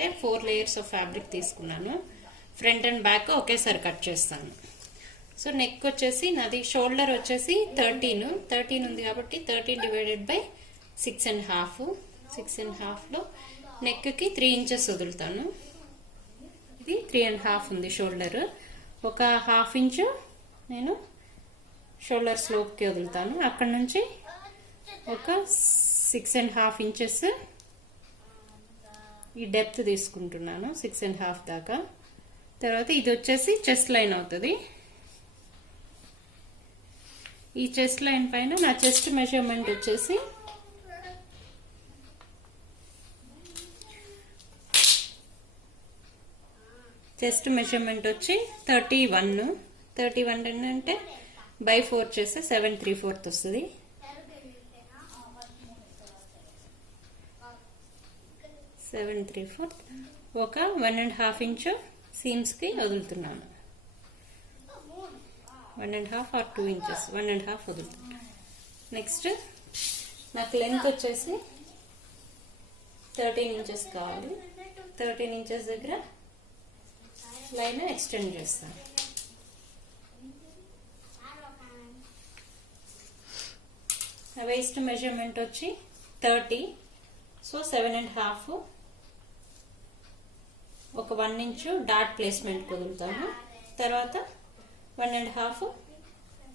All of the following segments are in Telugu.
అంటే 4 లేయర్స్ ఆఫ్ ఫ్యాబ్రిక్ తీసుకున్నాను. ఫ్రంట్ అండ్ బ్యాక్ ఒకేసారి కట్ చేస్తాను. సో నెక్ వచ్చేసి నాది షోల్డర్ వచ్చేసి 13 ఉంది కాబట్టి 13 డివైడెడ్ బై 6.5. 6.5లో నెక్కి 3 ఇంచెస్ వదులుతాను. ఇది 3.5 ఉంది షోల్డర్. ఒక 1/2 ఇంచు నేను షోల్డర్ స్లోప్కి వదులుతాను. అక్కడ నుంచి ఒక 6.5 ఇంచెస్ ఈ డెప్త్ తీసుకుంటున్నాను, 6.5 దాకా. తర్వాత ఇది వచ్చేసి చెస్ట్ లైన్ అవుతుంది. ఈ చెస్ట్ లైన్ పైన నా చెస్ట్ మెజర్మెంట్ వచ్చేసి వచ్చి 31 అంటే బై 4 చేస్తే 7/3/4 వస్తుంది. ఒక 1.5 ఇంచు సీమ్స్ కి వదులుతున్నాను. 1.5 or 2 ఇంచెస్, 1.5 వదులుతున్నాను. నెక్స్ట్ నాకు లెంత్ వచ్చేసి 13 ఇంచెస్ కావాలి. 13 ఇంచెస్ దగ్గర లైన్ ఎక్స్టెండ్ చేస్తాను. వేస్ట్ మెజర్మెంట్ వచ్చి 30, సో 7.5. ఒక 1 ఇంచు డాట్ ప్లేస్మెంట్ వదులుతాను. తర్వాత 1.5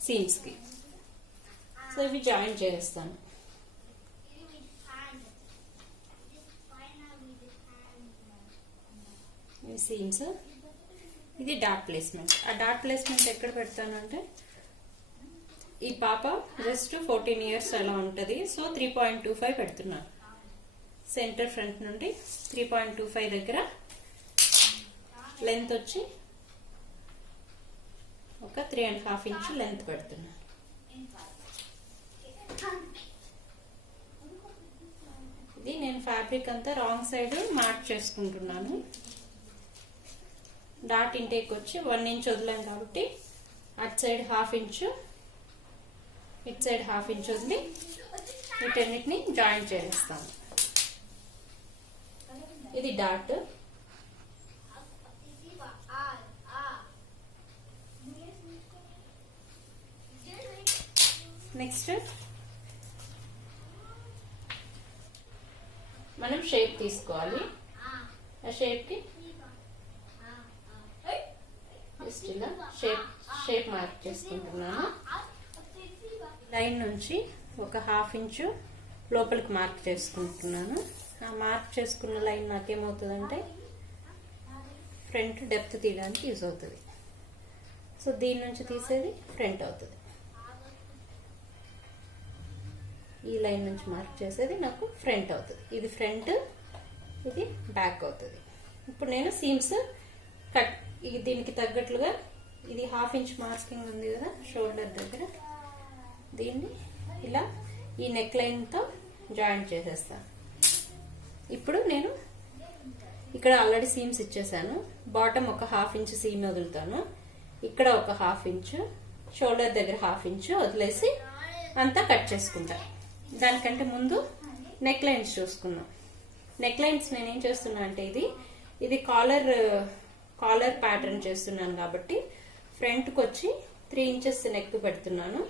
సీమ్స్ కి. సో ఇవి జాయిన్ చేస్తాను. ఇవి సీమ్స్, ఇది డాట్ ప్లేస్మెంట్. ఆ డాట్ ప్లేస్మెంట్ ఎక్కడ పెడతాను అంటే ఈ పాప జస్ట్ 14 ఇయర్స్ అలా ఉంటుంది. సో 3.25 పెడుతున్నాను. సెంటర్ ఫ్రంట్ నుండి 3.25 దగ్గర లెంత్ వచ్చి ఒక 3.5 ఇంచు లెంత్ పెడుతున్నాను. ఇది నేను ఫ్యాబ్రిక్ అంతా రాంగ్ సైడ్ మార్క్ చేసుకుంటున్నాను. డాట్ ఇంటేక్ వచ్చి 1 ఇంచ్ వదిలాం కాబట్టి అటు సైడ్ 1/2 ఇంచు, ఇటు సైడ్ 1/2 ఇంచ్ వదిలి వీటన్నిటిని జాయిన్ చేస్తాను. ఇది డాట్. నెక్స్ట్ మనం షేప్ తీసుకోవాలి. ఆ షేప్ కి జస్ట్ ఇలా షేప్ మార్క్ చేసుకుంటున్నాను. లైన్ నుంచి ఒక 1/2 ఇంచు లోపలికి మార్క్ చేసుకుంటున్నాను. ఆ మార్క్ చేసుకున్న లైన్ నాకేమవుతుందంటే ఫ్రంట్ డెప్త్ తీయడానికి యూజ్ అవుతుంది. సో దీని నుంచి తీసేది ఫ్రంట్ అవుతుంది. ఈ లైన్ నుంచి మార్క్ చేసేది నాకు ఫ్రంట్ అవుతుంది. ఇది ఫ్రంట్, ఇది బ్యాక్ అవుతుంది. ఇప్పుడు నేను సీమ్స్ కట్, దీనికి తగ్గట్లుగా ఇది 1/2 ఇంచ్ మార్కింగ్ ఉంది కదా షోల్డర్ దగ్గర, దీన్ని ఇలా ఈ నెక్ లైన్తో జాయింట్ చేసేస్తాను. ఇప్పుడు నేను ఇక్కడ ఆల్రెడీ సీమ్స్ ఇచ్చేసాను. బాటమ్ ఒక 1/2 ఇంచ్ సీమ్ వదులుతాను. ఇక్కడ ఒక 1/2 ఇంచు, షోల్డర్ దగ్గర 1/2 ఇంచు వదిలేసి అంతా కట్ చేసుకుంటాను. దానికంటే ముందు నెక్ లైన్స్ చూసుకున్నాం. నెక్ లైన్స్ నేనేం చేస్తున్నా అంటే ఇది కాలర్ ప్యాటర్న్ చేస్తున్నాను కాబట్టి ఫ్రంట్కి వచ్చి 3 ఇంచెస్ నెక్ పెడుతున్నాను.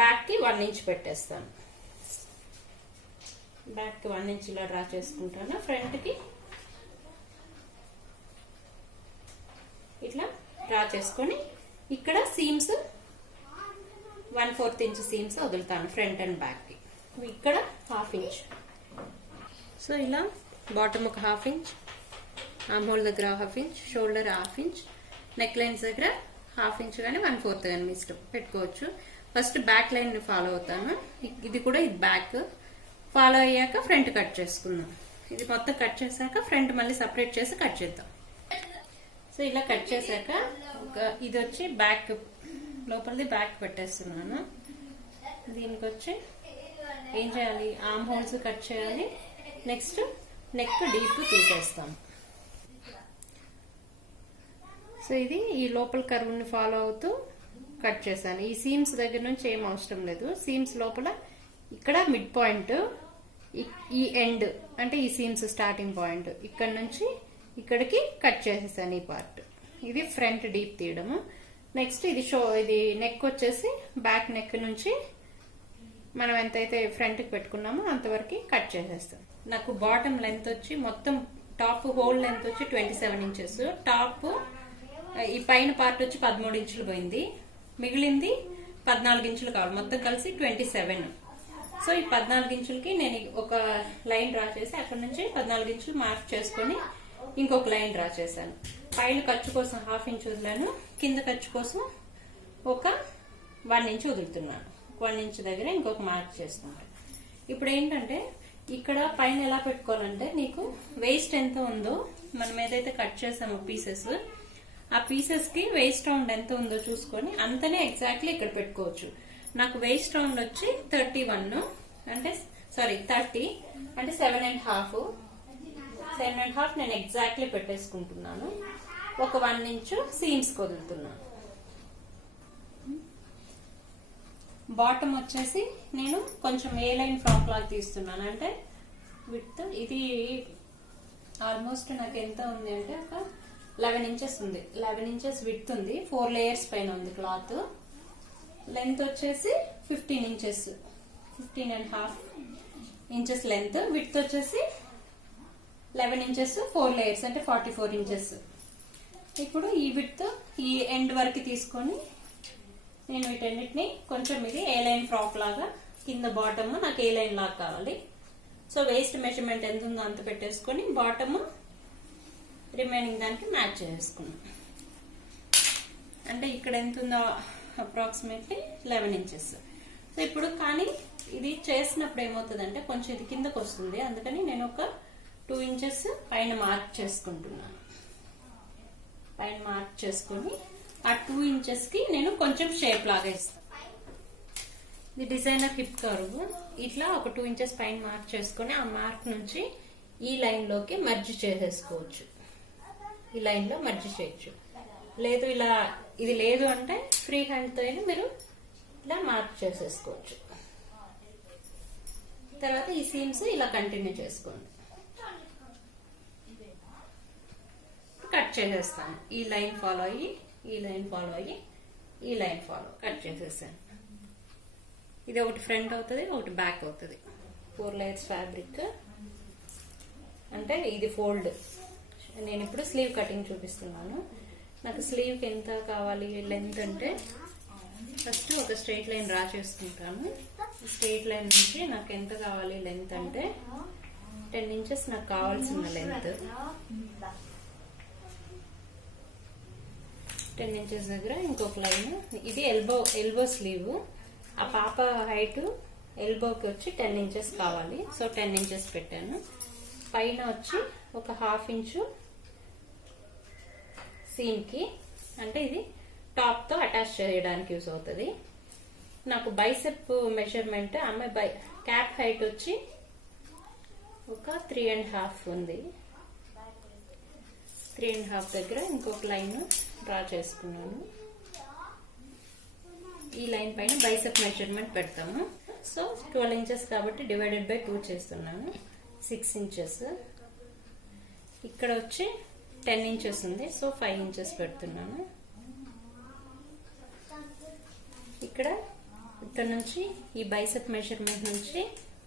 బ్యాక్కి 1 ఇంచ్ పెట్టేస్తాను. బ్యాక్కి 1 ఇంచ్ ఇలా డ్రా చేసుకుంటాను. ఫ్రంట్కి ఇట్లా డ్రా చేసుకొని ఇక్కడ సీమ్స్ 1/4 ఇంచ్ సీమ్స్ వదులుతాను ఫ్రంట్ అండ్ బ్యాక్కి. ఇక్కడ 1/2 ఇంచ్. సో ఇలా బాటమ్ ఒక 1/2 ఇంచ్, ఆర్మ్ హోల్ దగ్గర 1/2 inch, shoulder 1/2 inch, neck lines దగ్గర 1/2 ఇంచ్ కానీ 1/4 కానీ మీ ఇష్టం పెట్టుకోవచ్చు. ఫస్ట్ బ్యాక్ లైన్ ఫాలో అవుతాను. ఇది కూడా ఇది బ్యాక్ ఫాలో అయ్యాక ఫ్రంట్ కట్ చేసుకున్నాం. ఇది మొత్తం కట్ చేశాక ఫ్రంట్ మళ్ళీ సపరేట్ చేసి కట్ చేద్దాం. సో ఇలా కట్ చేశాక ఇది వచ్చి బ్యాక్, లోపలిది బ్యాక్ పెట్టేస్తున్నాను. దీనికి వచ్చి ఏం చేయాలి, ఆర్మ్ హోల్స్ కట్ చేయాలి. నెక్స్ట్ నెక్ డీప్ తీసేస్తాం. సో ఇది ఈ లోపల కర్వ్ని ఫాలో అవుతూ కట్ చేశాను. ఈ సీమ్స్ దగ్గర నుంచి ఏం అవసరం లేదు. సీమ్స్ లోపల ఇక్కడ మిడ్ పాయింట్, ఈ ఎండ్ అంటే ఈ సీమ్స్ స్టార్టింగ్ పాయింట్ ఇక్కడ నుంచి ఇక్కడికి కట్ చేసేసాను ఈ పార్ట్. ఇది ఫ్రంట్ డీప్ తీయడము. నెక్స్ట్ ఇది నెక్ వచ్చేసి బ్యాక్ నెక్ నుంచి మనం ఎంతైతే ఫ్రంట్ కి పెట్టుకున్నామో అంతవరకు కట్ చేసేస్తాం. నాకు బాటమ్ లెంత్ వచ్చి మొత్తం టాప్ హోల్ లెంత్ వచ్చి 27 ఇంచెస్. టాప్ ఈ పైన పార్ట్ వచ్చి 13 ఇంచులు పోయింది, మిగిలింది 14 ఇంచులు కావాలి, మొత్తం కలిసి 27. సో ఈ 14 ఇంచులకి నేను ఒక లైన్ డ్రా చేసి అక్కడ నుంచి 14 ఇంచులు మార్క్ చేసుకొని ఇంకొక లైన్ డ్రా చేశాను. పైన ఖర్చు కోసం 1/2 ఇంచ్ వదిలాను, కింద ఖర్చు కోసం ఒక 1 ఇంచ్ వదులుతున్నాను. 1 ఇంచ్ దగ్గర ఇంకొక మార్క్ చేసుకుంటాను. ఇప్పుడు ఏంటంటే ఇక్కడ పైన ఎలా పెట్టుకోవాలంటే నీకు వేస్ట్ ఎంత ఉందో మనం ఏదైతే కట్ చేసామో పీసెస్, ఆ పీసెస్ కి వేస్ట్ రౌండ్ ఎంత ఉందో చూసుకొని అంతనే ఎగ్జాక్ట్లీ ఇక్కడ పెట్టుకోవచ్చు. నాకు వేస్ట్ రౌండ్ వచ్చి 31 అంటే 30 అంటే 7.5 నేను ఎగ్జాక్ట్లీ పెట్టేసుకుంటున్నాను. ఒక 1 ఇంచ్ సీమ్స్ వదులుతున్నాను. బాటమ్ వచ్చేసి నేను కొంచెం ఏ లైన్ ఫ్రాక్ లాగా తీస్తున్నాను. అంటే విత్ ఇది ఆల్మోస్ట్ నాకు ఎంత ఉంది అంటే ఒక 11 ఇంచెస్ ఉంది. 11 ఇంచెస్ విత్ ఉంది, 4 లేయర్స్ పైన ఉంది క్లాత్. లెంత్ వచ్చేసి 15 ఇంచెస్, 15.5 ఇంచెస్ లెంత్. విత్ వచ్చేసి 11 ఇంచెస్, 4 లేయర్స్ అంటే 44 ఇంచెస్. ఇప్పుడు ఈ విత్ ఈ ఎండ్ వరకు తీసుకొని నేను వీటన్నిటిని కొంచెం ఇది ఏ లైన్ ఫ్రాక్ లాగా, కింద బాటమ్ నాకు ఏ లైన్ లాగా కావాలి. సో వేస్ట్ మెజర్మెంట్ ఎంత ఉందో అంత పెట్టేసుకొని బాటమ్ రిమైనింగ్ దానికి మ్యాచ్ చేసుకున్నాం. అంటే ఇక్కడ ఎంత ఉందో అప్రాక్సిమేట్లీ 11 ఇంచెస్. సో ఇప్పుడు కానీ ఇది చేసినప్పుడు ఏమవుతుందంటే కొంచెం ఇది కిందకు వస్తుంది, అందుకని నేను ఒక 2 ఇంచెస్ పైన మార్క్ చేసుకుంటున్నాను. పైన మార్క్ చేసుకుని ఆ 2 ఇంచెస్ కి నేను కొంచెం షేప్ లాగా ఇస్తాను. ఇది డిజైనర్ హిప్ కర్వ్. ఇట్లా ఒక 2 ఇంచెస్ పైన మార్క్ చేసుకుని ఆ మార్క్ నుంచి ఈ లైన్ లోకి మర్జ్ చేసేసుకోవచ్చు. ఈ లైన్ లో మర్జ్ చేయొచ్చు. లేదు ఇలా ఇది లేదు అంటే ఫ్రీ హ్యాండ్ తో మీరు ఇలా మార్క్ చేసేసుకోవచ్చు. తర్వాత ఈ సీమ్స్ ఇలా కంటిన్యూ చేసుకోండి. కట్ చేసేస్తాను. ఈ లైన్ ఫాలో అయ్యి, ఈ లైన్ ఫాలో అయ్యి, ఈ లైన్ ఫాలో కట్ చేసేసాను. ఇది ఒకటి ఫ్రంట్ అవుతుంది, ఒకటి బ్యాక్ అవుతుంది. 4 లేయర్స్ ఫ్యాబ్రిక్ అంటే ఇది ఫోల్డ్. నేను ఇప్పుడు స్లీవ్ కటింగ్ చూపిస్తున్నాను. నాకు స్లీవ్ కి ఎంత కావాలి లెంత్ అంటే ఫస్ట్ ఒక స్ట్రైట్ లైన్ డ్రా చేసుకుంటాను. స్ట్రైట్ లైన్ నుంచి నాకు ఎంత కావాలి లెంత్ అంటే 10 ఇంచెస్ నాకు కావాల్సిన లెంత్. 10 ఇంచెస్ దగ్గర ఇంకొక లైన్. ఇది ఎల్బో స్లీవ్. ఆ పాప హైట్ ఎల్బోకి వచ్చి 10 ఇంచెస్ కావాలి. సో 10 ఇంచెస్ పెట్టాను. పైన వచ్చి ఒక 1/2 ఇంచు సీమ్ కి, అంటే ఇది టాప్ తో అటాచ్ చేయడానికి యూస్ అవుతుంది. నాకు బైసెప్ మెజర్మెంట్ అమ్మాయి క్యాప్ హైట్ వచ్చి ఒక 3.5 ఉంది. 3.5 దగ్గర ఇంకొక లైన్ డ్రా చేసుకున్నాను. ఈ లైన్ పైన బైసెప్ మెజర్మెంట్ పెడతాము. సో 12 ఇంచెస్ కాబట్టి డివైడెడ్ బై 2 చేస్తున్నాను. 6 ఇంచెస్. ఇక్కడ వచ్చి 10 ఇంచెస్ ఉంది. సో 5 ఇంచెస్ పెడుతున్నాను. ఇక్కడ నుంచి ఈ బైసెప్ మెజర్మెంట్ నుంచి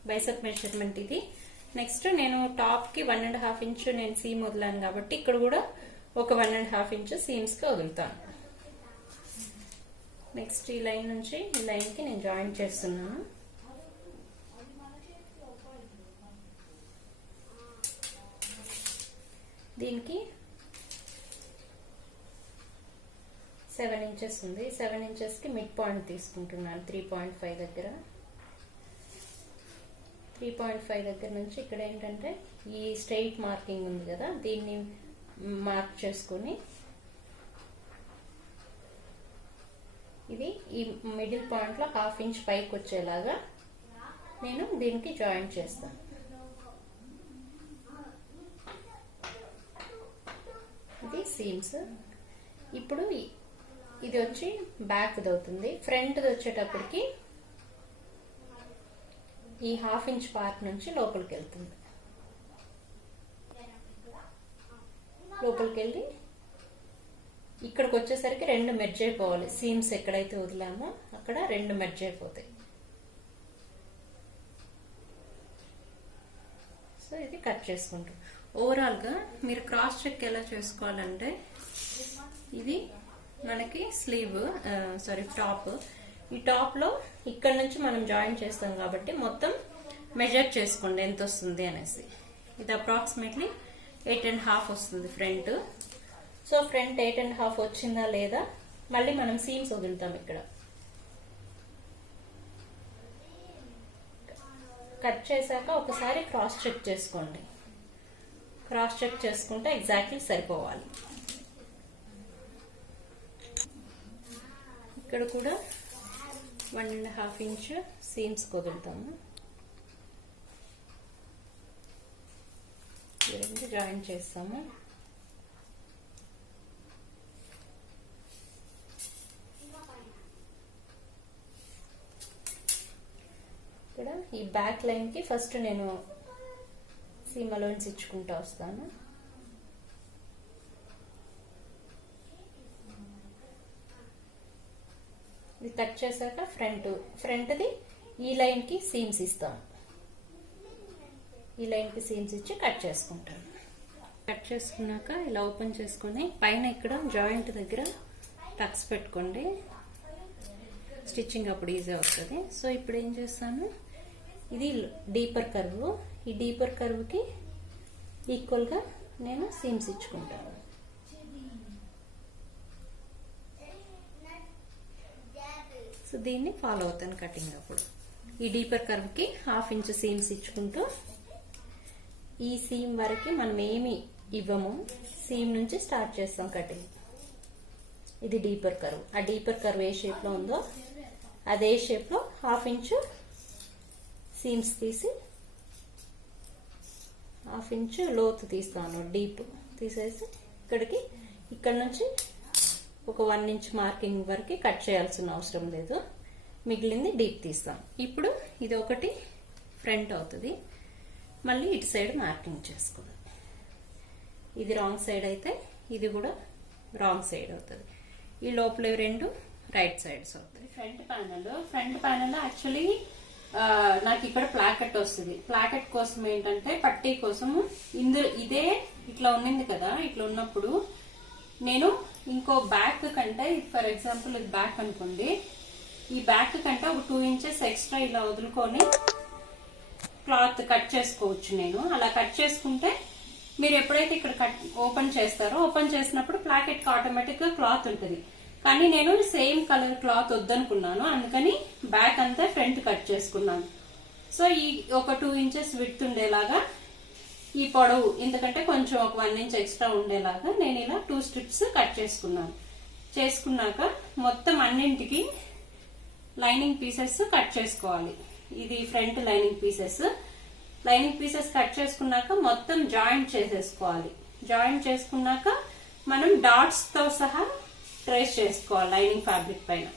బైసెప్ మెజర్మెంట్ ఇది. నెక్స్ట్ నేను టాప్ కి 1.5 ఇంచు నేను సీమ్ వదిలాను కాబట్టి ఇక్కడ కూడా ఒక 1.5 ఇంచు సీమ్స్ కి వదులుతాను. నెక్స్ట్ ఈ లైన్ నుంచి ఈ లైన్ కి నేను జాయిన్ చేస్తున్నాను. దీనికి 7 ఇంచెస్ ఉంది. 7 ఇంచెస్ కి మిడ్ పాయింట్ తీసుకుంటున్నాను 3.5 దగ్గర. 3.5 దగ్గర నుంచి ఇక్కడ ఏంటంటే ఈ స్ట్రైట్ మార్కింగ్ ఉంది కదా, దీన్ని మార్క్ చేసుకుని ఇది ఈ మిడిల్ పాయింట్ లో 1/2 ఇంచ్ పైకి వచ్చేలాగా నేను దీనికి జాయిన్ చేస్తాను. ఇది సీమ్స్. ఇప్పుడు ఇది వచ్చి బ్యాక్ అవుతుంది. ఫ్రంట్ వచ్చేటప్పటికి ఈ 1/2 ఇంచ్ పార్ట్ నుంచి లోపలికి వెళ్తుంది. లోపలికి వెళ్ళి ఇక్కడికి వచ్చేసరికి 2 మెర్జ్ అయిపోవాలి. సీమ్స్ ఎక్కడైతే వదిలామో అక్కడ 2 మెర్జ్ అయిపోతాయి. సో ఇది కట్ చేసుకుంటాం. ఓవరాల్గా మీరు క్రాస్ చెక్ ఎలా చేసుకోవాలంటే, ఇది మనకి స్లీవ్ టాప్. ఈ టాప్లో ఇక్కడ నుంచి మనం జాయిన్ చేస్తాం కాబట్టి మొత్తం మెజర్ చేసుకోండి ఎంత వస్తుంది అనేసి. ఇది అప్రాక్సిమేట్లీ 8.5 వస్తుంది ఫ్రంట్. సో ఫ్రంట్ 8.5 వచ్చిందా లేదా మళ్ళీ మనం సీమ్స్ వదులుతాం. ఇక్కడ కట్ చేశాక ఒకసారి క్రాస్ చెక్ చేసుకోండి. క్రాస్ చెక్ చేసుకుంటే ఎగ్జాక్ట్లీ సరిపోవాలి. ఇక్కడ కూడా 1.5 ఇంచ్ సీమ్స్ వదులుతాము. రెండు జాయిన్ చేస్తాము. ఇక్కడ ఈ బ్యాక్ లైన్ కి ఫస్ట్ నేను సీమ్ అలవెన్స్ ఇచ్చుకుంటూ వస్తాను. ఇది కట్ చేశాక ఫ్రంట్ది ఈ లైన్ కి సీమ్స్ ఇస్తాం. ఈ లైన్ కి సీమ్స్ ఇచ్చి కట్ చేసుకుంటాను. కట్ చేసుకున్నాక ఇలా ఓపెన్ చేసుకొని పైన ఇక్కడ జాయింట్ దగ్గర టక్స్ పెట్టుకోండి. స్టిచ్చింగ్ అప్పుడు ఈజీ అవుతుంది. సో ఇప్పుడు ఏం చేస్తాను, ఇది డీపర్ కర్వ్. ఈ డీపర్ కర్వ్కి ఈక్వల్గా నేను సీమ్స్ ఇచ్చుకుంటాను. సో దీన్ని ఫాలో అవుతాను కటింగ్ అప్పుడు. ఈ డీపర్ కర్వ్కి 1/2 ఇంచ్ సీమ్స్ ఇచ్చుకుంటూ ఈ సీమ్ వరకు మనం ఏమి ఇవ్వము, సీమ్ నుంచి స్టార్ట్ చేస్తాం కటింగ్. ఇది డీపర్ కర్వ్. ఆ డీపర్ కర్వ్ ఏ షేప్లో ఉందో అదే షేప్లో 1/2 ఇంచ్ సీమ్స్ తీసి 1/2 ఇంచ్ లోతు తీస్తాను. డీప్ తీసేసి ఇక్కడ నుంచి ఒక 1 ఇంచ్ మార్కింగ్ వరకు కట్ చేయాల్సిన అవసరం లేదు. మిగిలింది డీప్ తీస్తాం. ఇప్పుడు ఇది ఒకటి ఫ్రంట్ అవుతుంది. మళ్ళీ ఇటు సైడ్ మార్కింగ్ చేసుకుందాం. ఇది రాంగ్ సైడ్ అయితే ఇది కూడా రాంగ్ సైడ్ అవుతుంది. ఈ లోపల 2 రైట్ సైడ్స్ అవుతాయి. ఫ్రంట్ ప్యానల్ యాక్చువల్లీ నాకు ఇక్కడ ప్లాకెట్ వస్తుంది. ప్లాకెట్ కోసం ఏంటంటే పట్టీ కోసము ఇదే ఇట్లా ఉన్నింది కదా, ఇట్లా ఉన్నప్పుడు నేను ఇంకో బ్యాక్ కంటే, ఫర్ ఎగ్జాంపుల్ ఇది బ్యాక్ అనుకోండి, ఈ బ్యాక్ కంటే ఒక 2 ఇంచెస్ ఎక్స్ట్రా ఇలా వదులుకొని క్లాత్ కట్ చేసుకోవచ్చు. నేను అలా కట్ చేసుకుంటే మీరు ఎప్పుడైతే ఇక్కడ ఓపెన్ చేస్తారో, ఓపెన్ చేసినప్పుడు ప్లాకెట్ కి ఆటోమేటిక్ గా క్లాత్ ఉంటుంది. కానీ నేను సేమ్ కలర్ క్లాత్ వద్దనుకున్నాను, అందుకని బ్యాక్ అంతా ఫ్రంట్ కట్ చేసుకున్నాను. సో ఈ ఒక 2 ఇంచెస్ విడ్త్ ఉండేలాగా ఈ పొడవు, ఎందుకంటే కొంచెం ఒక 1 ఇంచ్ ఎక్స్ట్రా ఉండేలాగా నేను ఇలా 2 స్ట్రిప్స్ కట్ చేసుకున్నాను. చేసుకున్నాక మొత్తం అన్నింటికి లైనింగ్ పీసెస్ కట్ చేసుకోవాలి. ఇది front lining pieces. Lining pieces cut చేసుకున్నాక మొత్తం జాయింట్ చేసేసుకోవాలి. జాయింట్ చేసుకున్నాక మనం డాట్స్ తో సహా ట్రేస్ చేసుకోవాలి లైనింగ్ ఫ్యాబ్రిక్ పైన.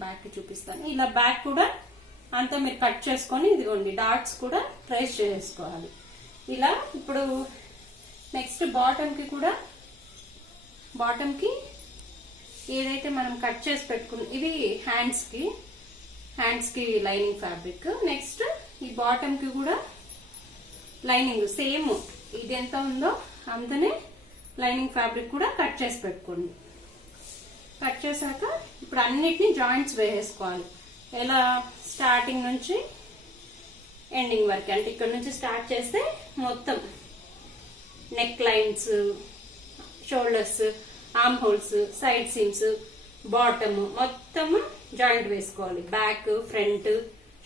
బ్యాక్ చూపిస్తాను. ఇలా బ్యాక్ కూడా అంతా మీరు కట్ చేసుకొని ఇదిగోండి డాట్స్ కూడా ట్రేస్ చేసుకోవాలి. ఇలా ఇప్పుడు నెక్స్ట్ బాటమ్ కి కూడా, బాటమ్ కి ఏదైతే మనం కట్ చేసి పెట్టుకున్నాం, ఇది హ్యాండ్స్ కి లైనింగ్ ఫ్యాబ్రిక్. నెక్స్ట్ ఈ బాటమ్ కి కూడా లైనింగ్ సేమ్ ఇది ఎంత ఉందో అంతనే లైనింగ్ ఫ్యాబ్రిక్ కూడా కట్ చేసి పెట్టుకోండి. కట్ చేశాక ఇప్పుడు అన్నిటినీ జాయింట్స్ వేసేసుకోవాలి. ఎలా, స్టార్టింగ్ నుంచి ఎండింగ్ వరకు. అంటే ఇక్కడ నుంచి స్టార్ట్ చేస్తే మొత్తం neck lines, shoulders, arm holes, side seems, bottom మొత్తం జాయింట్ వేసుకోవాలి. బ్యాక్, ఫ్రంట్,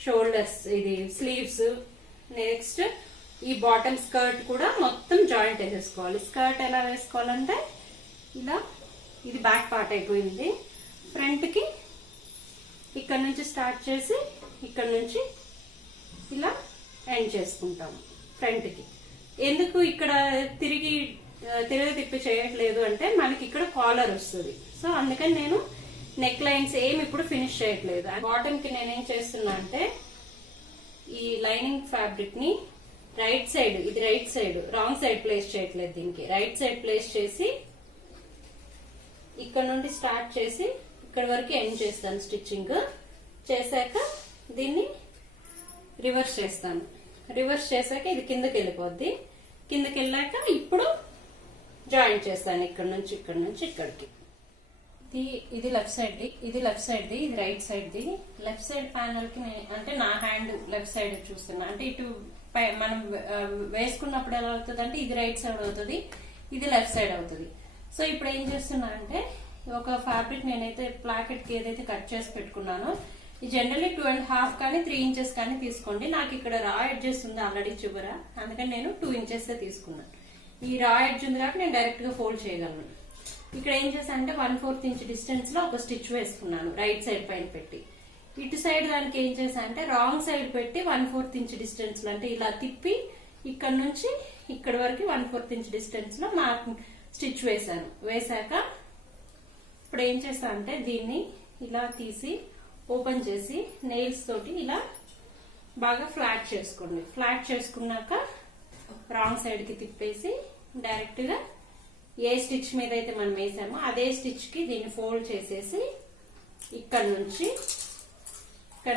షోల్డర్స్, ఇది స్లీవ్స్. నెక్స్ట్ ఈ బాటమ్ స్కర్ట్ కూడా మొత్తం జాయింట్ వేసేసుకోవాలి. స్కర్ట్ ఎలా వేసుకోవాలంటే ఇలా, ఇది బ్యాక్ పార్ట్ అయిపోయింది. ఫ్రంట్ కి ఇక్కడ నుంచి స్టార్ట్ చేసి ఇక్కడ నుంచి ఇలా ఎండ్ చేసుకుంటాము ఫ్రంట్ కి. ఎందుకు ఇక్కడ తిరిగి తిప్పి చేయట్లేదు అంటే మనకి ఇక్కడ కాలర్ వస్తుంది. సో అందుకని నేను నెక్ లైన్స్ ఏమి ఇప్పుడు ఫినిష్ చేయట్లేదు. బాటమ్ కి నేనేం చేస్తున్నా అంటే ఈ లైనింగ్ ఫ్యాబ్రిక్ ని రైట్ సైడ్, ఇది right side, wrong side place చేయట్లేదు, దీనికి రైట్ సైడ్ ప్లేస్ చేసి ఇక్కడ నుండి స్టార్ట్ చేసి ఇక్కడ వరకు ఎండ్ చేస్తాను. స్టిచ్చింగ్ చేశాక దీన్ని రివర్స్ చేస్తాను. రివర్స్ చేశాక ఇది కిందకి వెళ్ళిపోద్ది. కిందకి వెళ్ళాక ఇప్పుడు జాయింట్ చేస్తాను ఇక్కడ నుంచి ఇక్కడికి. ఇది లెఫ్ట్ సైడ్ ది, ఇది లెఫ్ట్ సైడ్ ది, ఇది right side the. Left side panel కి అంటే నా హ్యాండ్ లెఫ్ట్ సైడ్ చూస్తున్నా. అంటే ఇటు మనం వేసుకున్నప్పుడు ఎలా అవుతుంది అంటే ఇది రైట్ సైడ్ అవుతుంది, ఇది లెఫ్ట్ సైడ్ అవుతుంది. సో ఇప్పుడు ఏం చేస్తున్నా అంటే ఒక ఫ్యాబ్రిక్ నేనైతే ప్లాకెట్ కి ఏదైతే కట్ చేసి పెట్టుకున్నానో ఇది జనరల్లీ 2.5 కానీ 3 ఇంచెస్ కానీ తీసుకోండి. నాకు ఇక్కడ రా ఎడ్జెస్ ఉంది ఆల్రెడీ చివర, అందుకని నేను 2 ఇంచెస్ తీసుకున్నాను. ఈ రా ఎడ్జ్ ఉంది కాబట్టి నేను డైరెక్ట్ గా ఫోల్డ్ చేయగలను. ఇక్కడ ఏం చేశాను అంటే 1/4 ఇంచ్ డిస్టెన్స్ లో ఒక స్టిచ్ వేసుకున్నాను రైట్ సైడ్ పైన పెట్టి. ఇటు సైడ్ దానికి ఏం చేశాను అంటే రాంగ్ సైడ్ పెట్టి 1/4 ఇంచ్ డిస్టెన్స్ లో, అంటే ఇలా తిప్పి ఇక్కడ నుంచి ఇక్కడ వరకు 1/4 ఇంచ్ డిస్టెన్స్ లో స్టిచ్ వేసాను. వేసాక ఇప్పుడు ఏం చేశాను అంటే దీన్ని ఇలా తీసి ఓపెన్ చేసి నెయిల్స్ తోటి ఇలా బాగా ఫ్లాట్ చేసుకోండి. ఫ్లాట్ చేసుకున్నాక రాంగ్ సైడ్ కి తిప్పేసి డైరెక్ట్ గా ఏ స్టిచ్ మీద అయితే మనం వేసామో అదే స్టిచ్ కి దీన్ని ఫోల్డ్ చేసేసి ఇక్కడ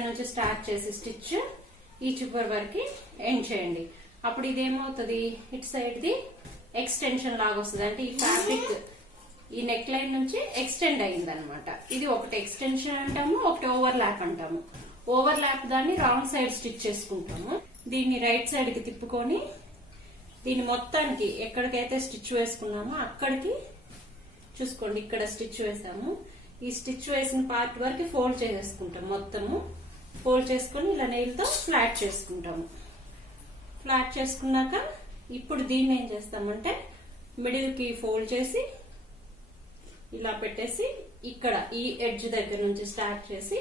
నుంచి స్టార్ట్ చేసి స్టిచ్ ఈ చివరి వరకు ఎండ్ చేయండి. అప్పుడు ఇదేమవుతుంది, ఇటు సైడ్ ది ఎక్స్టెన్షన్ లాగా వస్తుంది. అంటే ఈ ఫ్యాబ్రిక్ ఈ నెక్ లైన్ నుంచి ఎక్స్టెండ్ అయింది అనమాట. ఇది ఒకటి ఎక్స్టెన్షన్ అంటాము, ఒకటి ఓవర్ ల్యాప్ అంటాము. ఓవర్ ల్యాప్ దాన్ని రాంగ్ సైడ్ స్టిచ్ చేసుకుంటాము. దీన్ని రైట్ సైడ్ కి తిప్పుకొని దీన్ని మొత్తానికి ఎక్కడికైతే స్టిచ్ వేసుకున్నామో అక్కడికి చూసుకోండి, ఇక్కడ స్టిచ్ వేసాము. ఈ స్టిచ్ వేసిన పార్ట్ వరకు ఫోల్డ్ చేసేసుకుంటాం. మొత్తము ఫోల్డ్ చేసుకుని ఇలా నెయిల్ తో ఫ్లాట్ చేసుకుంటాము. ఫ్లాట్ చేసుకున్నాక ఇప్పుడు దీన్ని ఏం చేస్తామంటే మిడిల్ కి ఫోల్డ్ చేసి ఇలా పెట్టేసి ఇక్కడ ఈ ఎడ్జ్ దగ్గర నుంచి స్టార్ట్ చేసి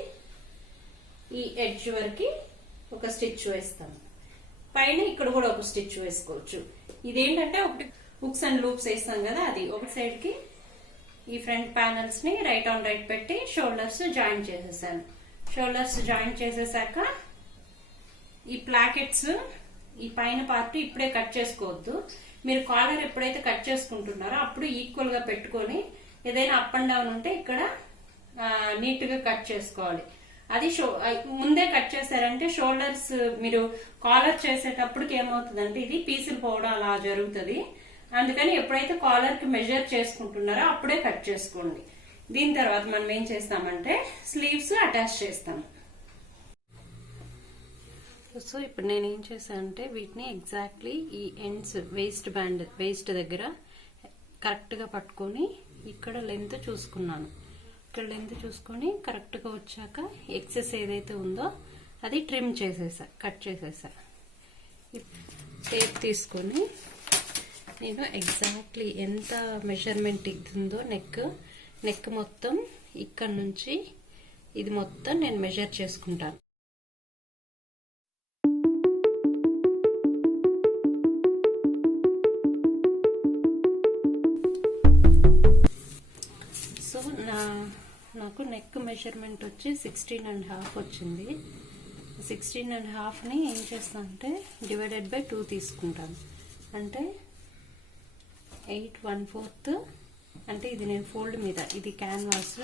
ఈ ఎడ్జ్ వరకు ఒక స్టిచ్ వేస్తాము. పైన ఇక్కడ కూడా ఒక స్టిచ్ వేసుకోవచ్చు. ఇదేంటంటే ఒకటి హుక్స్ అండ్ లూప్స్ వేస్తాం కదా, అది ఒక సైడ్ కి ఈ ఫ్రంట్ ప్యానల్స్ ని రైట్ ఆన్ రైట్ పెట్టి షోల్డర్స్ జాయిన్ చేసేసాను. షోల్డర్స్ జాయిన్ చేసేసాక ఈ ప్లాకెట్స్ ఈ పైన పార్ట్ ఇప్పుడే కట్ చేసుకోవద్దు. మీరు కాలర్ ఎప్పుడైతే కట్ చేసుకుంటున్నారో అప్పుడు ఈక్వల్ గా పెట్టుకొని ఏదైనా అప్ అండ్ డౌన్ ఉంటే ఇక్కడ నీట్ గా కట్ చేసుకోవాలి. అది ముందే కట్ చేశారంటే షోల్డర్స్ మీరు కాలర్ చేసేటప్పటికి ఏమవుతుందంటే ఇది పీసులు పోవడం అలా జరుగుతుంది. అందుకని ఎప్పుడైతే కాలర్ కి మెజర్ చేసుకుంటున్నారో అప్పుడే కట్ చేసుకోండి. దీని తర్వాత మనం ఏం చేస్తామంటే స్లీవ్స్ అటాచ్ చేస్తాం. సో ఇప్పుడు నేను ఏం చేశానంటే వీటిని ఎగ్జాక్ట్లీ ఈ ఎండ్స్ వేస్ట్ దగ్గర కరెక్ట్ గా పట్టుకొని ఇక్కడ లెంత్ చూసుకున్నాను. ఇక్కడ లెంత్ చూసుకొని కరెక్ట్ గా వచ్చాక ఎక్సెస్ ఏదైతే ఉందో అది ట్రిమ్ చేసేసా, కట్ చేసేసా. టేప్ తీసుకొని నేను ఎగ్జాక్ట్లీ ఎంత మెజర్మెంట్ ఇస్తుందో నెక్ మొత్తం ఇక్కడ నుంచి ఇది మొత్తం నేను మెజర్ చేసుకుంటాను. సో నాకు నెక్ మెజర్మెంట్ వచ్చి 16.5 వచ్చింది. 16.5ని ఏం చేస్తాను అంటే డివైడెడ్ బై 2 తీసుకుంటాను. అంటే 8/1/4. అంటే ఇది నేను ఫోల్డ్ మీద, ఇది క్యాన్వాస్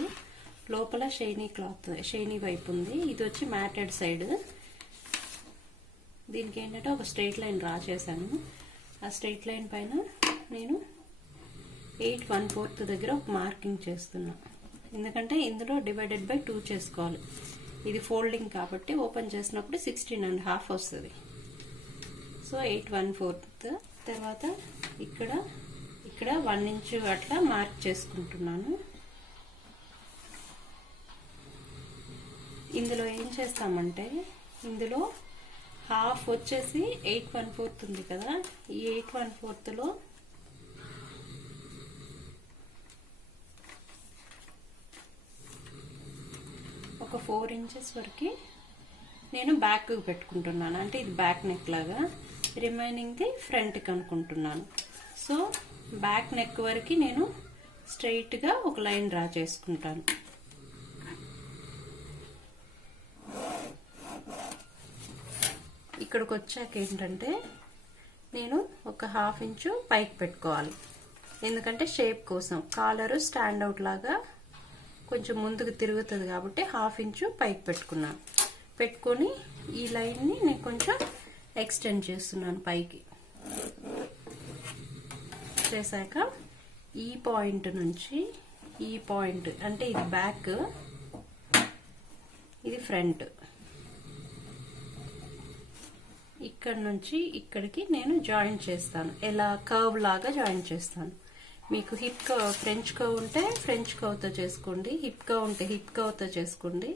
లోపల షైనీ క్లాత్, షైనీ వైపు ఉంది. ఇది వచ్చి మ్యాటెడ్ సైడ్. దీనికి ఏంటంటే ఒక స్ట్రైట్ లైన్ డ్రా చేశాను. ఆ స్ట్రైట్ లైన్ పైన నేను 8/1/4 దగ్గర ఒక మార్కింగ్ చేస్తున్నా. ఎందుకంటే ఇందులో డివైడెడ్ బై 2 చేసుకోవాలి. ఇది ఫోల్డింగ్ కాబట్టి ఓపెన్ చేసినప్పుడు 16.5 వస్తుంది. సో 8/1/4 తర్వాత ఇక్కడ 1 ఇంచు అట్లా మార్క్ చేసుకుంటున్నాను. ఇందులో ఏం చేస్తామంటే ఇందులో హాఫ్ వచ్చేసి 8/1/4 ఉంది కదా, ఈ 8/1/4లో ఒక 4 ఇంచెస్ వరకు నేను బ్యాక్ పెట్టుకుంటున్నాను. అంటే ఇది బ్యాక్ నెక్ లాగా, రిమైనింగ్ ది ఫ్రంట్ కి అనుకుంటున్నాను. సో బ్యాక్ నెక్ వరకు నేను స్ట్రైట్ గా ఒక లైన్ డ్రా చేసుకుంటాను. ఇక్కడికి వచ్చాక ఏంటంటే నేను ఒక హాఫ్ ఇంచు పైకి పెట్టుకోవాలి, ఎందుకంటే షేప్ కోసం. కాలరు స్టాండ్ అవుట్ లాగా కొంచెం ముందుకు తిరుగుతుంది కాబట్టి హాఫ్ ఇంచు పైకి పెట్టుకున్నాను. పెట్టుకొని ఈ లైన్ని నేను కొంచెం ఎక్స్టెండ్ చేస్తున్నాను పైకి. చేశాక ఈ పాయింట్ నుంచి ఈ పాయింట్ అంటే ఇది బ్యాక్, ఇది ఫ్రంట్, ఇక్కడ నుంచి ఇక్కడికి నేను జాయింట్ చేస్తాను. ఎలా కర్వ్ లాగా జాయింట్ చేస్తాను. మీకు హిప్ కర్వ్, ఫ్రెంచ్ కర్వ్ ఉంటే ఫ్రెంచ్ కర్వ్తో చేసుకోండి, హిప్ కర్వ్ ఉంటే హిప్ కర్వ్తో చేసుకోండి,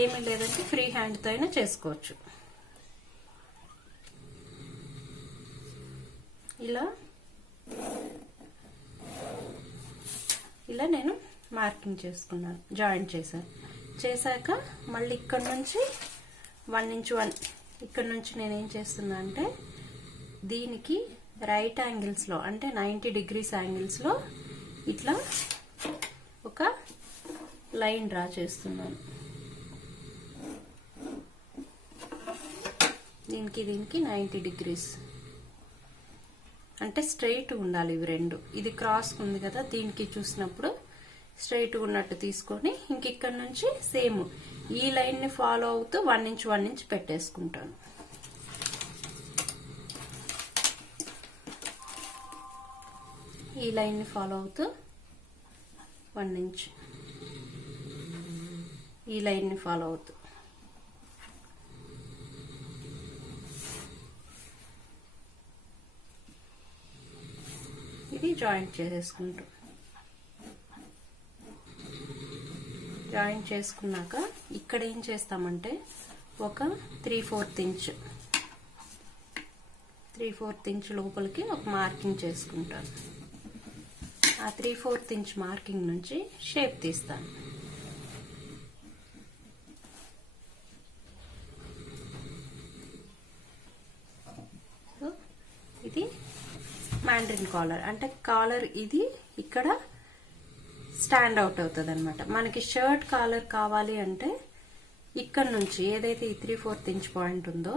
ఏమీ లేదంటే ఫ్రీ హ్యాండ్తో అయినా చేసుకోవచ్చు. ఇలా నేను మార్కింగ్ చేసుకున్నాను, జాయింట్ చేశాను. చేశాక మళ్ళీ ఇక్కడ నుంచి 1 ఇంచ్ ఇక్కడ నుంచి నేను ఏం చేస్తున్నా అంటే దీనికి రైట్ యాంగిల్స్లో అంటే 90 డిగ్రీస్ యాంగిల్స్లో ఇట్లా ఒక లైన్ డ్రా చేస్తున్నాను. దీనికి 90 డిగ్రీస్ అంటే స్ట్రైట్ ఉండాలి ఇవి రెండు. ఇది క్రాస్ ఉంది కదా, దీనికి చూసినప్పుడు స్ట్రైట్ ఉన్నట్టు తీసుకొని ఇంక ఇక్కడ నుంచి సేమ్ ఈ లైన్ ని ఫాలో అవుతూ 1 ఇంచ్ పెట్టేసుకుంటాను. ఈ లైన్ ని ఫాలో అవుతూ 1 ఇంచ్, ఈ లైన్ ని ఫాలో అవుతూ ఇది జాయింట్ చేసేసుకుంటాం. జాయింట్ చేసుకున్నాక ఇక్కడ ఏం చేస్తామంటే ఒక 3/4 ఇంచ్ లోపలికి ఒక మార్కింగ్ చేసుకుంటాను. ఆ 3/4 ఇంచ్ మార్కింగ్ నుంచి షేప్ తీస్తాను. ఇది మ్యాండ్రిన్ కాలర్ అంటే కాలర్ ఇది ఇక్కడ స్టాండ్ అవుట్ అవుతుంది అనమాట. మనకి షర్ట్ కాలర్ కావాలి అంటే ఇక్కడ నుంచి ఏదైతే ఈ 3/4 ఇంచ్ పాయింట్ ఉందో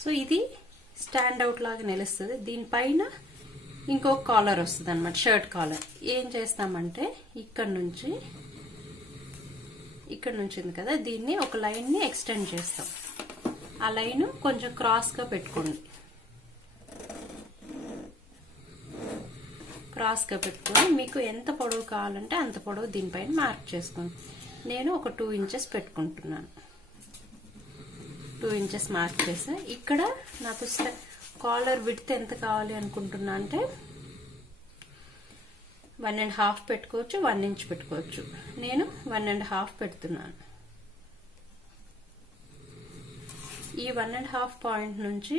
సో ఇది స్టాండ్ అవుట్ లాగా నిలుస్తుంది. దీనిపైన ఇంకొక కాలర్ వస్తుంది అనమాట, షర్ట్ కాలర్. ఏం చేస్తామంటే ఇక్కడ నుంచి ఉంది కదా, దీన్ని ఒక లైన్ ని ఎక్స్టెండ్ చేస్తాం. ఆ లైన్ కొంచెం క్రాస్ గా పెట్టుకోండి. క్రాస్ గా పెట్టుకొని మీకు ఎంత పొడవు కావాలంటే అంత పొడవు దీనిపైన మార్క్ చేసుకోండి. నేను ఒక 2 ఇంచెస్ పెట్టుకుంటున్నాను. 2 ఇంచెస్ మార్క్ చేసా. ఇక్కడ నాకు కాలర్ విడ్త్ ఎంత కావాలి అనుకుంటున్నా అంటే 1.5 పెట్టుకోవచ్చు, 1 ఇంచ్ పెట్టుకోవచ్చు. నేను 1.5 పెడుతున్నాను. ఈ 1.5 పాయింట్ నుంచి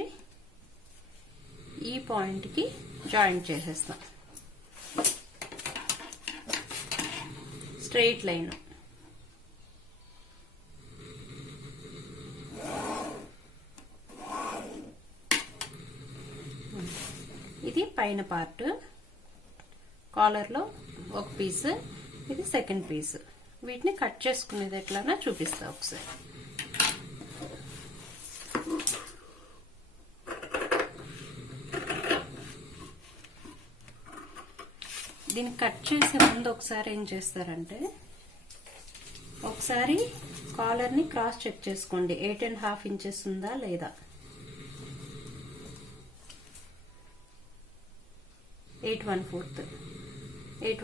ఈ పాయింట్ కి జాయింట్ చేసేస్తాం. Straight line. ఇది పైన పార్ట్, కాలర్ లో ఒక పీస్, ఇది సెకండ్ పీస్. వీటిని కట్ చేసుకునేది ఎట్లానా చూపిస్తా ఒకసారి. దీన్ని కట్ చేసే ముందు ఒకసారి ఏం చేస్తారంటే ఒకసారి కాలర్ ని క్రాస్ చెక్ చేసుకోండి, 8.5 ఇంచెస్ ఉందా లేదా. 8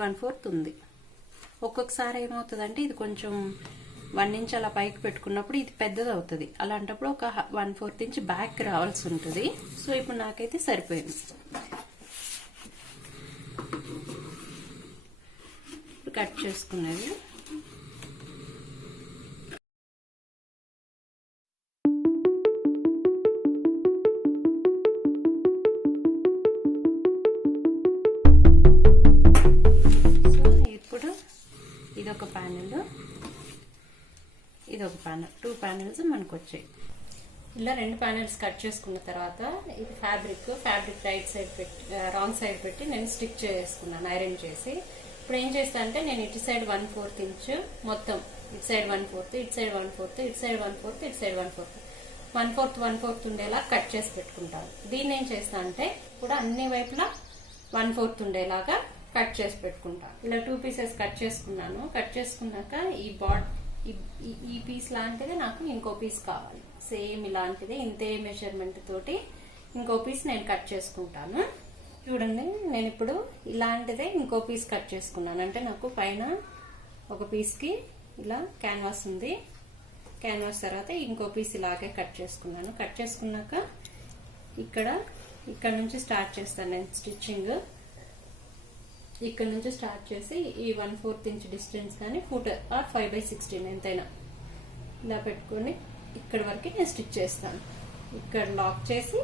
1/4 ఉంది. ఒక్కొక్కసారి ఏమవుతుందంటే ఇది కొంచెం 1 ఇంచ్ అలా పైకి పెట్టుకున్నప్పుడు ఇది పెద్దది అవుతుంది. అలాంటప్పుడు ఒక 1/4 ఇంచ్ బ్యాక్ రావాల్సి ఉంటుంది. సో ఇప్పుడు నాకైతే సరిపోయింది. కట్ చేసుకునేది ఇదొక ప్యానెల్, ఇదొక ప్యానెల్, 2 ప్యానెల్స్ మనకు వచ్చాయి. ఇలా 2 ప్యానెల్స్ కట్ చేసుకున్న తర్వాత ఇది ఫ్యాబ్రిక్ రైట్ సైడ్ పెట్టి రాంగ్ సైడ్ పెట్టి నేను స్టిక్ చేసుకున్నాను ఐరన్ చేసి. ఇప్పుడు ఏం చేస్తా అంటే నేను ఇటు సైడ్ 1/4 ఇంచ్ మొత్తం, ఇటు సైడ్ 1/4, ఇటు సైడ్ 1/4, ఇటు సైడ్ 1/4, ఇటు సైడ్ 1/4 1/4 1/4 ఉండేలా కట్ చేసి పెట్టుకుంటాను. దీన్ని ఏం చేస్తా అంటే కూడా అన్ని వైపులా 1/4 ఉండేలాగా కట్ చేసి పెట్టుకుంటాను. ఇలా 2 పీసెస్ కట్ చేసుకున్నాను. కట్ చేసుకున్నాక ఈ పీస్ లాంటిది నాకు ఇంకో పీస్ కావాలి, సేమ్ ఇలాంటిది ఇంతే మెజర్మెంట్ తోటి ఇంకో పీస్ నేను కట్ చేసుకుంటాను. చూడండి, నేను ఇప్పుడు ఇలాంటిదే ఇంకో పీస్ కట్ చేసుకున్నాను. అంటే నాకు పైన ఒక పీస్కి ఇలా క్యాన్వాస్ ఉంది, క్యాన్వాస్ తర్వాత ఇంకో పీస్ ఇలాగే కట్ చేసుకున్నాను. కట్ చేసుకున్నాక ఇక్కడ నుంచి స్టార్ట్ చేస్తాను నేను స్టిచ్చింగ్. ఇక్కడ నుంచి స్టార్ట్ చేసి ఈ 1/4 ఇంచ్ డిస్టెన్స్ కానీ ఫుట్ 5/16 ఎంతైనా ఇలా పెట్టుకొని ఇక్కడ వరకు నేను స్టిచ్ చేస్తాను. ఇక్కడ లాక్ చేసి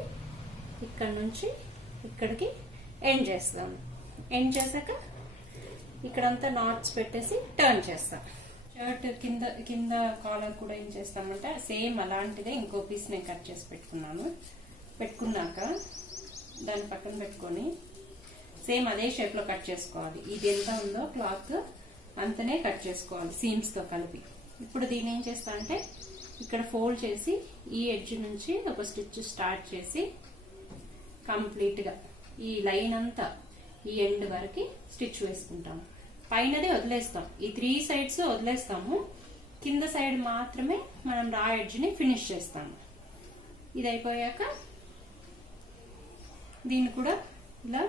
ఇక్కడ నుంచి ఇక్కడికి ఎండ్ చేస్తాను. ఎండ్ చేశాక ఇక్కడంతా నాట్స్ పెట్టేసి టర్న్ చేస్తాను. షర్ట్ కింద కాలర్ కూడా ఏం చేస్తామంటే సేమ్ అలాంటిదే ఇంకో పీస్ నేను కట్ చేసి పెట్టుకున్నాక దాన్ని పక్కన పెట్టుకొని సేమ్ అదే షేప్ లో కట్ చేసుకోవాలి. ఇది ఎంత ఉందో క్లాత్ అంతనే కట్ చేసుకోవాలి సీమ్స్ తో కలిపి. ఇప్పుడు దీన్ని ఏం చేస్తా అంటే ఇక్కడ ఫోల్డ్ చేసి ఈ ఎడ్జ్ నుంచి ఒక స్టిచ్ స్టార్ట్ చేసి కంప్లీట్ గా ఈ లైన్ అంతా ఈ ఎండ్ వరకు స్టిచ్ వేసుకుంటాము. పైనది వదిలేస్తాం, ఈ 3 సైడ్స్ వదిలేస్తాము, కింద సైడ్ మాత్రమే మనం రా ఎడ్జ్ ని ఫినిష్ చేస్తాము. ఇది అయిపోయాక దీన్ని కూడా ఇలా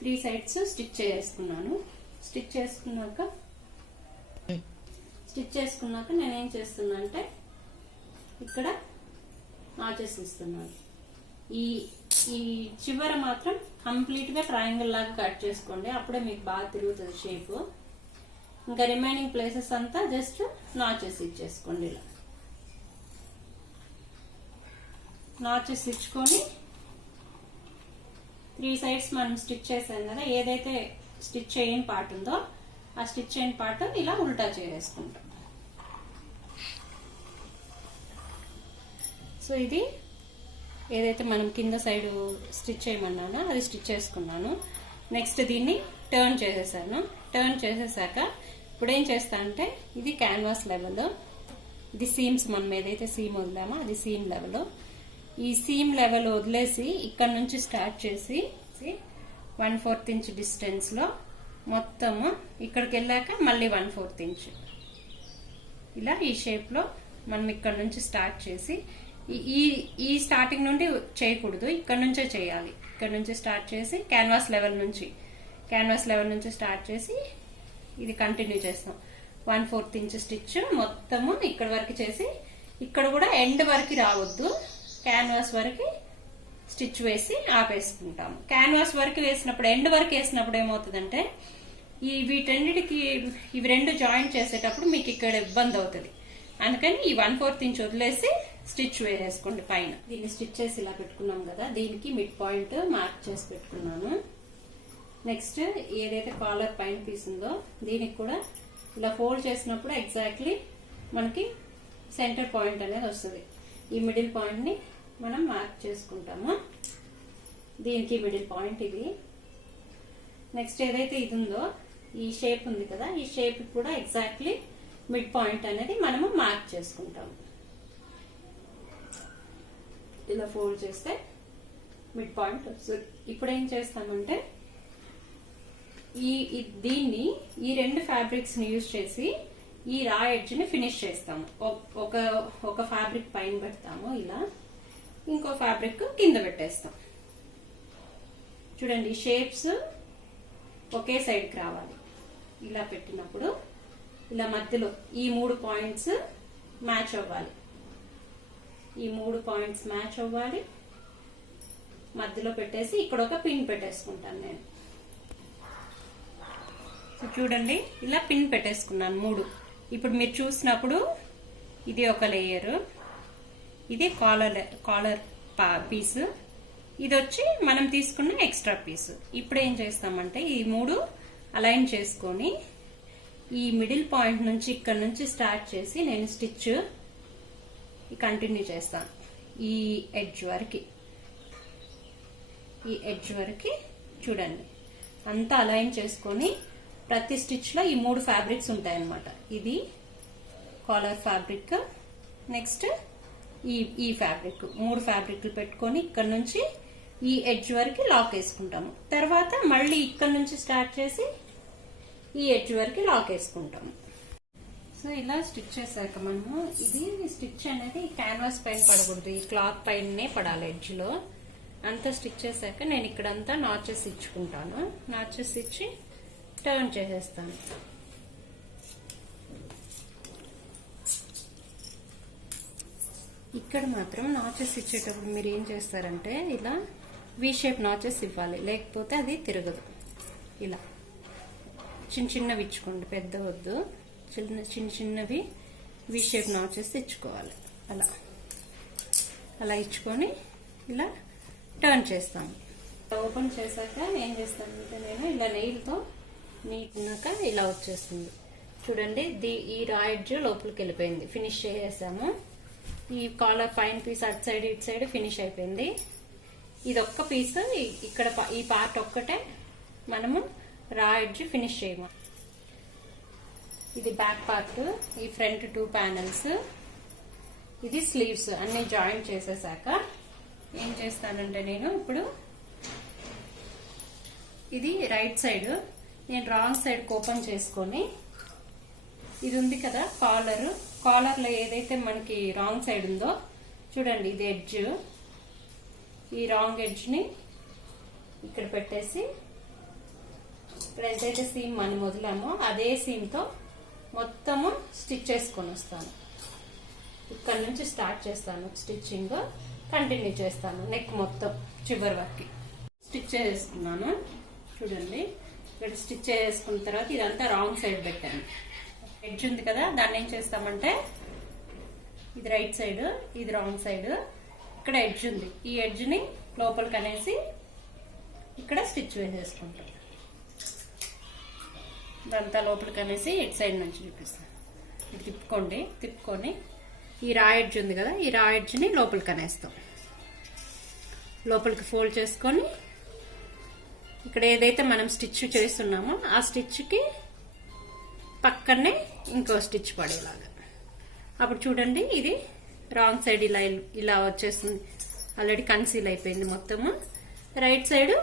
3 సైడ్స్ స్టిచ్ చేసుకున్నాను. స్టిచ్ చేసుకున్నాక నేనేం చేస్తున్నా అంటే ఇక్కడ నాచెస్ ఇస్తున్నాను. ఈ చివర మాత్రం కంప్లీట్ గా ట్రయాంగిల్ లాగా కట్ చేసుకోండి, అప్పుడే మీకు బాగా తిరుగుతుంది షేప్. ఇంకా రిమైనింగ్ ప్లేసెస్ అంతా జస్ట్ నాచెస్ ఇచ్చేసుకోండి. ఇలా నాచెస్ ఇచ్చుకొని 3 సైడ్స్ మనం స్టిచ్ చేసాం కదా, ఏదైతే స్టిచ్ చేయని పార్ట్ ఉందో ఆ స్టిచ్ చేయని పార్ట్ ఇలా ఉల్టా చేసేసుకుంటాం. సో ఇది ఏదైతే మనం కింద సైడ్ స్టిచ్ చేయమన్నానో అది స్టిచ్ చేసుకున్నాను. నెక్స్ట్ దీన్ని టర్న్ చేసేసాను. టర్న్ చేసేసాక ఇప్పుడు ఏం చేస్తా అంటే ఇది క్యాన్వాస్ లెవెల్, ఇది సీమ్స్ మనం ఏదైతే సీమ్ వదిలామో అది సీమ్ లెవెల్. ఈ సీమ్ లెవెల్ వదిలేసి ఇక్కడ నుంచి స్టార్ట్ చేసి 1/4 ఇంచ్ డిస్టెన్స్ లో మొత్తము ఇక్కడికి వెళ్ళాక మళ్ళీ 1/4 ఇంచ్ ఇలా ఈ షేప్ లో మనం ఇక్కడ నుంచి స్టార్ట్ చేసి ఈ స్టార్టింగ్ నుండి చేయకూడదు, ఇక్కడ నుంచే చేయాలి. ఇక్కడ నుంచి స్టార్ట్ చేసి క్యాన్వాస్ లెవెల్ నుంచి స్టార్ట్ చేసి ఇది కంటిన్యూ చేస్తాం. 1/4 ఇంచ్ స్టిచ్ మొత్తము ఇక్కడ వరకు చేసి ఇక్కడ కూడా ఎండ్ వరకు రావద్దు, క్యాన్వాస్ వరకు స్టిచ్ వేసి ఆపేసుకుంటాము. క్యాన్వాస్ వరకు వేసినప్పుడు ఎండ్ వరకు వేసినప్పుడు ఏమవుతుందంటే వీటన్నిటికి ఇవి రెండు జాయింట్ చేసేటప్పుడు మీకు ఇక్కడ ఇబ్బంది అవుతుంది. అందుకని ఈ 1/4 ఇంచ్ వదిలేసి స్టిచ్ వేసేసుకోండి పైన. దీన్ని స్టిచ్ చేసి ఇలా పెట్టుకున్నాం కదా, దీనికి మిడ్ పాయింట్ మార్క్ చేసి పెట్టుకున్నాను. నెక్స్ట్ ఏదైతే కాలర్ పైన పీస్ ఉందో దీనికి కూడా ఇలా ఫోల్డ్ చేసినప్పుడు ఎగ్జాక్ట్లీ మనకి సెంటర్ పాయింట్ అనేది వస్తుంది. ఈ మిడిల్ పాయింట్ ని మనం మార్క్ చేసుకుంటాము. దీనికి మిడిల్ పాయింట్ ఇది. నెక్స్ట్ ఏదైతే ఇది ఉందో ఈ షేప్ ఉంది కదా, ఈ షేప్ కూడా ఎగ్జాక్ట్లీ మిడ్ పాయింట్ అనేది మనము మార్క్ చేసుకుంటాము. ఇలా ఫోల్డ్ చేస్తే మిడ్ పాయింట్ వస్తుంది. ఇప్పుడు ఏం చేస్తామంటే దీన్ని ఈ 2 ఫ్యాబ్రిక్స్ ని యూజ్ చేసి ఈ రా ఎడ్జ్ ని ఫినిష్ చేస్తాము. ఒక ఫ్యాబ్రిక్ పైన పెడతాము, ఇలా ఇంకో ఫ్యాబ్రిక్ కింద పెట్టేస్తాం. చూడండి, షేప్స్ ఒకే సైడ్కి రావాలి. ఇలా పెట్టినప్పుడు ఇలా మధ్యలో ఈ 3 పాయింట్స్ మ్యాచ్ అవ్వాలి. ఈ 3 పాయింట్స్ మ్యాచ్ అవ్వాలి. మధ్యలో పెట్టేసి ఇక్కడ ఒక పిన్ పెట్టేసుకుంటాను నేను. చూడండి, ఇలా పిన్ పెట్టేసుకున్నాను 3. ఇప్పుడు మీరు చూసినప్పుడు ఇది ఒక లేయర్, ఇది కాలర్ పీస్, ఇది వచ్చి మనం తీసుకున్న ఎక్స్ట్రా పీస్. ఇప్పుడు ఏం చేస్తామంటే ఈ 3 అలైన్ చేసుకొని ఈ మిడిల్ పాయింట్ నుంచి ఇక్కడ నుంచి స్టార్ట్ చేసి నేను స్టిచ్ కంటిన్యూ చేస్తాను. ఈ ఎడ్జ్ వరకు చూడండి, అంతా అలైన్ చేసుకొని ప్రతి స్టిచ్ లో ఈ 3 ఫ్యాబ్రిక్స్ ఉంటాయి అన్నమాట. ఇది కాలర్ ఫ్యాబ్రిక్, నెక్స్ట్ ఈ ఫ్యాబ్రిక్ 3 ఫ్యాబ్రిక్లు పెట్టుకొని ఇక్కడ నుంచి ఈ ఎడ్జ్ వరకు లాక్ వేసుకుంటాము. తర్వాత మళ్ళీ ఇక్కడ నుంచి స్టార్ట్ చేసి ఈ ఎడ్జ్ వరకు లాక్ వేసుకుంటాము. సో ఇలా స్టిచ్ చేశాక మనము ఇది స్టిచ్ అనేది క్యాన్వాస్ పైన పడకూడదు, ఈ క్లాత్ పైనే పడాలి. ఎడ్జ్ లో అంతా స్టిచ్ చేశాక నేను ఇక్కడంతా నాచెస్ ఇచ్చుకుంటాను. నాచెస్ ఇచ్చి టర్న్ చేసేస్తాను. ఇక్కడ మాత్రం నాచెస్ ఇచ్చేటప్పుడు మీరు ఏం చేస్తారంటే ఇలా వి షేప్ నాచెస్ ఇవ్వాలి, లేకపోతే అది తిరగదు. ఇలా చిన్న చిన్నవి ఇచ్చుకోండి, పెద్ద వద్దు, చిన్న చిన్నవి వి షేప్ నాచెస్ ఇచ్చుకోవాలి. అలా ఇచ్చుకొని ఇలా టర్న్ చేస్తాను. ఓపెన్ చేశాక ఏం చేస్తానంటే నేను ఇలా నెయిల్తో నీట్నాక ఇలా వచ్చేస్తుంది చూడండి. ఈ రా ఎడ్జ్ లోపలికి వెళ్ళిపోయింది, ఫినిష్ చేసేసాము. ఈ కాలర్ పైన పీస్ అటు సైడ్ ఇటు సైడ్ ఫినిష్ అయిపోయింది. ఇది ఒక్క పీస్ ఇక్కడ ఈ పార్ట్ ఒక్కటే మనము రా ఎడ్జ్ ఫినిష్ చేయము. ఇది బ్యాక్ పార్ట్, ఈ ఫ్రంట్ 2 ప్యానల్స్, ఇది స్లీవ్స్ అన్ని జాయిన్ చేసేసాక ఏం చేస్తానంటే నేను ఇప్పుడు ఇది రైట్ సైడ్, నేను రాంగ్ సైడ్ ఓపెన్ చేసుకొని ఇది ఉంది కదా కాలర్ లో ఏదైతే మనకి రాంగ్ సైడ్ ఉందో చూడండి, ఇది ఎడ్జ్, ఈ రాంగ్ ఎడ్జ్ ని ఇక్కడ పెట్టేసి ఇప్పుడు ఎంతైతే సీమ్ మనం వదిలామో అదే సీమ్ తో మొత్తము స్టిచ్ చేసుకొని వస్తాను. ఇక్కడ నుంచి స్టార్ట్ చేస్తాను, స్టిచ్చింగ్ కంటిన్యూ చేస్తాను. నెక్ మొత్తం చివరి వరకు స్టిచ్ చేసుకున్నాను చూడండి. ఇక్కడ స్టిచ్ చేసుకున్న తర్వాత ఇదంతా రాంగ్ సైడ్ పెట్టాను. ఎడ్జ్ ఉంది కదా, దాన్ని ఏం చేస్తామంటే ఇది రైట్ సైడ్, ఇది రాంగ్ సైడ్, ఇక్కడ ఎడ్జ్ ఉంది, ఈ ఎడ్జ్ ని లోపలికి అనేసి ఇక్కడ స్టిచ్ వేసేసుకుంటాం. ఇదంతా లోపలికి అనేసి ఇటు సైడ్ నుంచి చూపిస్తాను. ఇది తిప్పుకొని ఈ రా ఎడ్జ్ ఉంది కదా, ఈ రా ఎడ్జ్ ని లోపలికి అనేస్తాం. లోపలికి ఫోల్డ్ చేసుకొని ఇక్కడ ఏదైతే మనం స్టిచ్ చేస్తున్నామో ఆ స్టిచ్ కి పక్కనే ఇంకో స్టిచ్ పడేలాగా. అప్పుడు చూడండి ఇది రాంగ్ సైడ్ ఇలా వచ్చేస్తుంది, ఆల్రెడీ కన్సీల్ అయిపోయింది మొత్తము. రైట్ సైడ్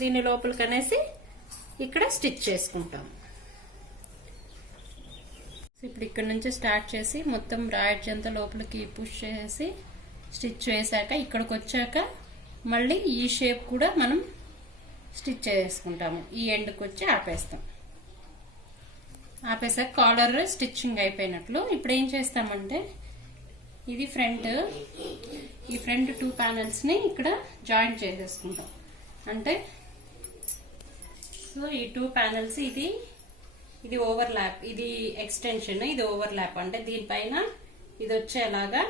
దీన్ని లోపలికి అనేసి ఇక్కడ స్టిచ్ చేసుకుంటాం. ఇప్పుడు ఇక్కడ నుంచి స్టార్ట్ చేసి మొత్తం రా ఎడ్జ్ అంతా లోపలికి పుష్ చేసి స్టిచ్ వేసాక ఇక్కడికి వచ్చాక మళ్ళీ ఈ షేప్ కూడా మనం స్టిచ్ చేసుకుంటాము. ఈ ఎండ్కి వచ్చి ఆపేసాక కాలర్ స్టిచ్చింగ్ అయిపోయినట్లు. ఇప్పుడు ఏం చేస్తామంటే ఇది ఈ ఫ్రంట్ 2 ప్యానల్స్ ని ఇక్కడ జాయింట్ చేసేసుకుంటాం. అంటే సో ఈ 2 ప్యానల్స్ ఇది ఓవర్లాప్, ఇది ఎక్స్టెన్షన్, ఇది ఓవర్లాప్. అంటే దీనిపైన ఇది వచ్చేలాగా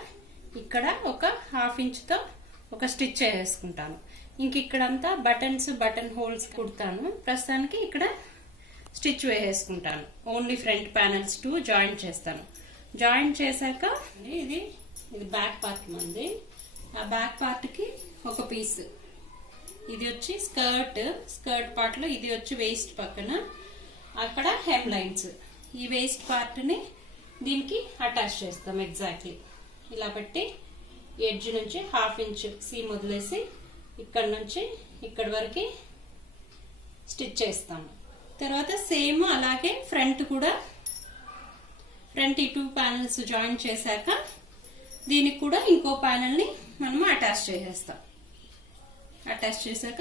ఇక్కడ ఒక 1/2 ఇంచ్తో ఒక స్టిచ్ వేసుకుంటాను. ఇంక ఇక్కడంతా బటన్ హోల్స్ కుడతాను. ప్రస్తుతానికి ఇక్కడ స్టిచ్ వేసేసుకుంటాను. ఓన్లీ ఫ్రంట్ ప్యానల్స్ 2 జాయింట్ చేస్తాను. జాయింట్ చేశాక ఇది బ్యాక్ పార్ట్ మంది. ఆ బ్యాక్ పార్ట్ కి ఒక పీస్, ఇది వచ్చి స్కర్ట్ పార్ట్ లో, ఇది వచ్చి వేస్ట్ పక్కన, అక్కడ హెమ్ లైన్స్. ఈ వేస్ట్ పార్ట్ ని దీనికి అటాచ్ చేస్తాం. ఎగ్జాక్ట్లీ ఇలా పెట్టి ఎడ్జ్ నుంచి 1/2 ఇంచ్ సీమ్ వదిలేసి ఇక్కడ నుంచి ఇక్కడ వరకు స్టిచ్ చేస్తాము. తర్వాత సేమ్ అలాగే ఫ్రంట్ కూడా, ఫ్రంట్ ఈ 2 ప్యానల్స్ జాయిన్ చేశాక దీనికి కూడా ఇంకో ప్యానల్ ని మనము అటాచ్ చేసేస్తాం. అటాచ్ చేశాక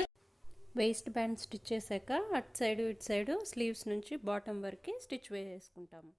వేస్ట్ బ్యాండ్ స్టిచ్ చేశాక అటు సైడ్ ఇటు సైడ్ స్లీవ్స్ నుంచి బాటమ్ వరకు స్టిచ్ వేసేసుకుంటాము.